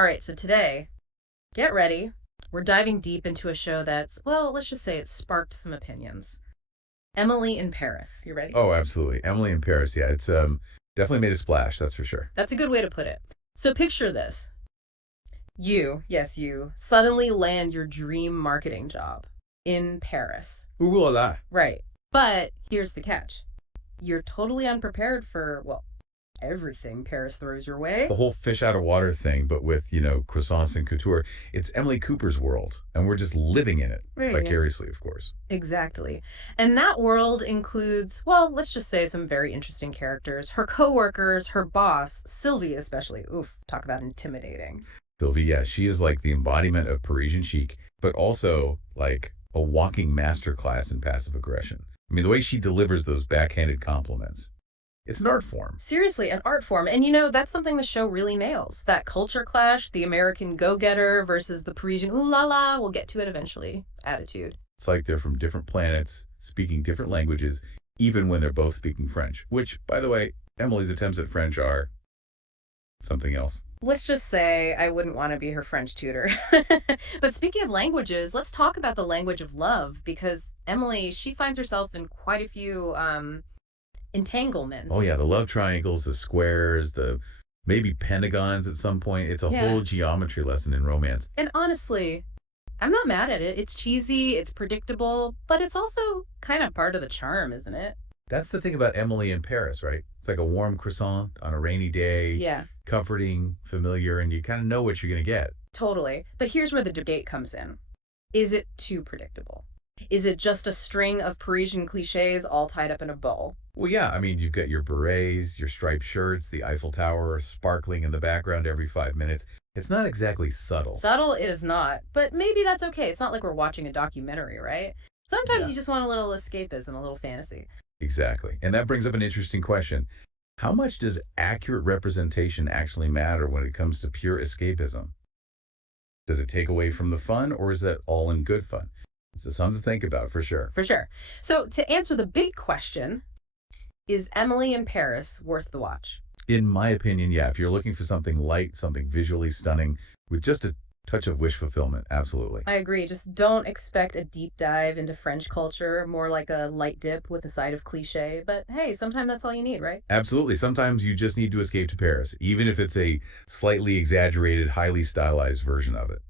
All right, so today, get ready. We're diving deep into a show that's, well, let's just say it sparked some opinions. Emily in Paris. You ready? Oh, absolutely. Emily in Paris. Yeah, it's definitely made a splash, that's for sure. That's a good way to put it. So picture this. You, yes, you, suddenly land your dream marketing job in Paris. Ooh la la. Right. But here's the catch. You're totally unprepared for, well, everything Paris throws your way. The whole fish out of water thing, but with, croissants and couture. It's Emily Cooper's world, and we're just living in it, Right. vicariously, of course. Exactly. And that world includes, well, let's just say some very interesting characters. Her coworkers, her boss, Sylvie especially. Oof, talk about intimidating. Sylvie, yeah, she is like the embodiment of Parisian chic, but also like a walking masterclass in passive aggression. I mean, the way she delivers those backhanded compliments. It's an art form. Seriously, an art form. And that's something the show really nails. That culture clash, the American go-getter versus the Parisian ooh la la, we'll get to it eventually, attitude. It's like they're from different planets, speaking different languages, even when they're both speaking French, which, by the way, Emily's attempts at French are something else. Let's just say I wouldn't want to be her French tutor. But speaking of languages, let's talk about the language of love because Emily, she finds herself in quite a few Oh entanglements. yeah, the love triangles, the squares, the maybe pentagons at some point. It's a Yeah. whole geometry lesson in romance. And honestly, I'm not mad at it. It's cheesy, it's predictable, but it's also kind of part of the charm, isn't it? That's the thing about Emily in Paris, right? It's like a warm croissant on a rainy day, Yeah, comforting, familiar, and you kind of know what you're going to get. totally. But here's where the debate comes in. Is it too predictable? Is it just a string of Parisian cliches all tied up in a bow? Well, yeah, I mean, you've got your berets, your striped shirts, the Eiffel Tower sparkling in the background every 5 minutes. It's not exactly subtle. Subtle, it is not, but maybe that's okay. It's not like we're watching a documentary, right? Sometimes Yeah, you just want a little escapism, a little fantasy. exactly. And that brings up an interesting question. How much does accurate representation actually matter when it comes to pure escapism? Does it take away from the fun, or is that all in good fun? It's something to think about for sure. For sure. So, to answer the big question, is Emily in Paris worth the watch? In my opinion, yeah, if you're looking for something light, something visually stunning, with just a touch of wish fulfillment, absolutely. I agree. Just don't expect a deep dive into French culture, more like a light dip with a side of cliche. But hey, sometimes that's all you need, right? Absolutely. Sometimes you just need to escape to Paris, even if it's a slightly exaggerated, highly stylized version of it.